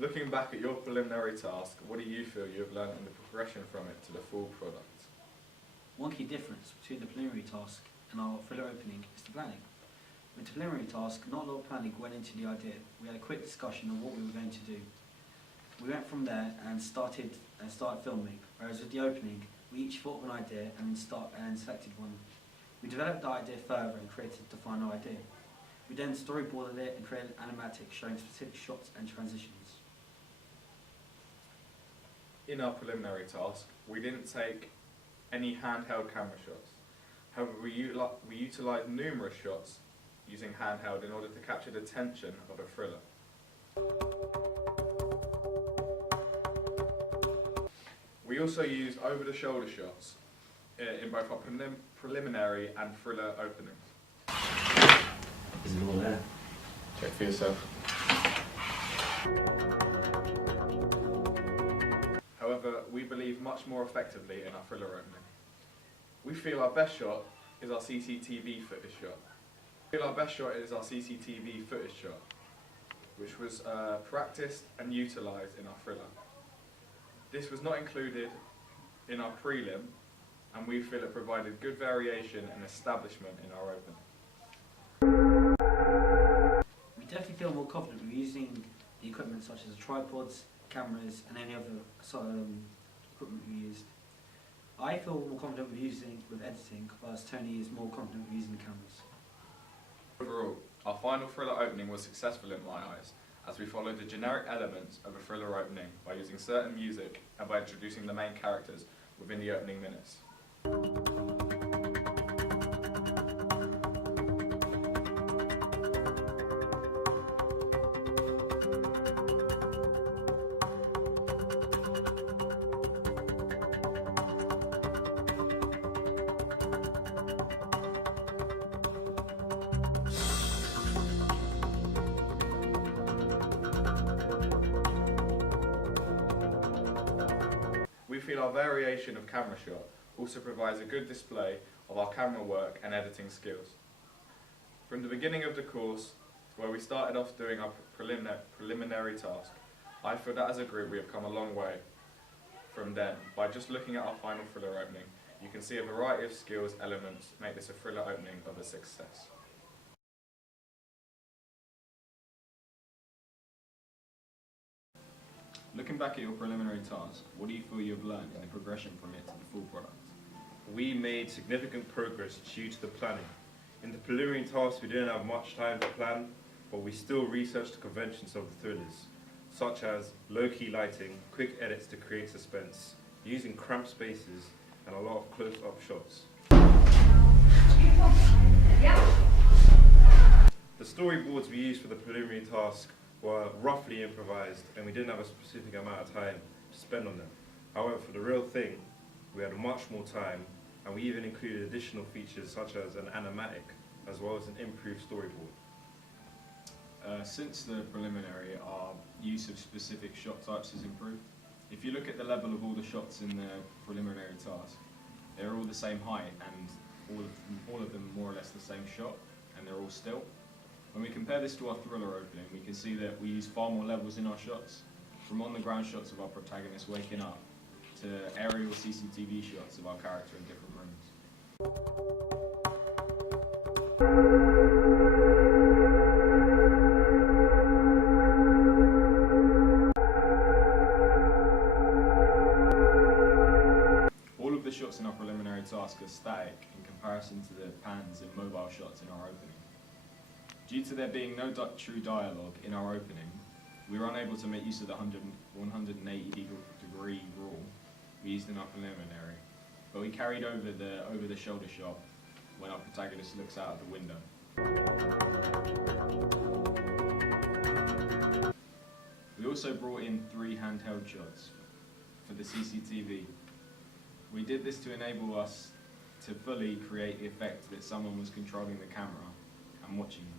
Looking back at your preliminary task, what do you feel you have learned in the progression from it to the full product? One key difference between the preliminary task and our thriller opening is the planning. With the preliminary task, not a lot of planning went into the idea. We had a quick discussion of what we were going to do. We went from there and started filming, whereas with the opening, we each thought of an idea and selected one. We developed the idea further and created the final idea. We then storyboarded it and created animatics showing specific shots and transitions. In our preliminary task, we didn't take any handheld camera shots. However, we utilised numerous shots using handheld in order to capture the tension of a thriller. We also used over-the-shoulder shots in both our preliminary and thriller openings. Is it all there? Check for yourself. However, we believe much more effectively in our thriller opening. We feel our best shot is our CCTV footage shot. Which was practiced and utilised in our thriller. This was not included in our prelim, and we feel it provided good variation and establishment in our opening. We definitely feel more confident with using the equipment such as the tripods, cameras and any other equipment we used. I feel more confident with editing, whereas Tony is more confident with using the cameras. Overall, our final thriller opening was successful in my eyes, as we followed the generic elements of a thriller opening by using certain music and by introducing the main characters within the opening minutes. We feel our variation of camera shot also provides a good display of our camera work and editing skills. From the beginning of the course, where we started off doing our preliminary task, I feel that as a group we have come a long way from then. By just looking at our final thriller opening, you can see a variety of skills elements make this a thriller opening of a success. Looking back at your preliminary task, what do you feel you have learned in the progression from it to the full product? We made significant progress due to the planning. In the preliminary task, we didn't have much time to plan, but we still researched the conventions of the thrillers, such as low-key lighting, quick edits to create suspense, using cramped spaces, and a lot of close-up shots. The storyboards we used for the preliminary task were roughly improvised, and we didn't have a specific amount of time to spend on them. However, for the real thing, we had much more time, and we even included additional features such as an animatic, as well as an improved storyboard. Since the preliminary, our use of specific shot types has improved. If you look at the level of all the shots in the preliminary task, they're all the same height, and all of them more or less the same shot, and they're all still. When we compare this to our thriller opening, we can see that we use far more levels in our shots, from on-the-ground shots of our protagonist waking up, to aerial CCTV shots of our character in different rooms. All of the shots in our preliminary task are static in comparison to the pans and mobile shots in our opening. Due to there being no true dialogue in our opening, we were unable to make use of the 180-degree rule we used in our preliminary, but we carried over the over-the-shoulder shot when our protagonist looks out of the window. We also brought in 3 handheld shots for the CCTV. We did this to enable us to fully create the effect that someone was controlling the camera and watching them.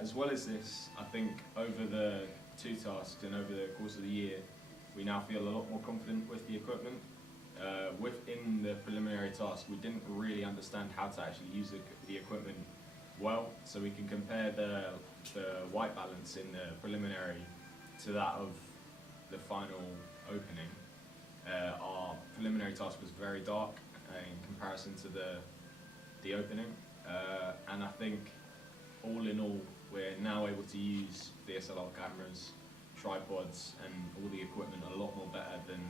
As well as this, I think over the 2 tasks and over the course of the year, we now feel a lot more confident with the equipment. Within the preliminary task, we didn't really understand how to actually use the equipment well, so we can compare the white balance in the preliminary to that of the final opening. Our preliminary task was very dark in comparison to the opening, and I think all in all we're now able to use DSLR cameras, tripods and all the equipment a lot more better than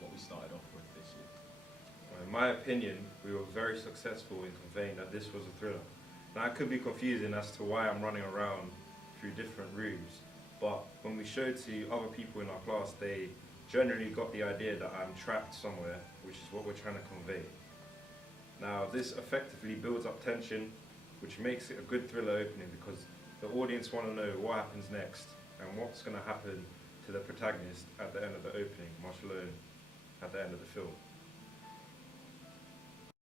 what we started off with this year. In my opinion, we were very successful in conveying that this was a thriller. Now it could be confusing as to why I'm running around through different rooms, but when we showed to other people in our class, they generally got the idea that I'm trapped somewhere, which is what we're trying to convey. Now this effectively builds up tension, which makes it a good thriller opening because the audience want to know what happens next and what's going to happen to the protagonist at the end of the opening, much alone at the end of the film.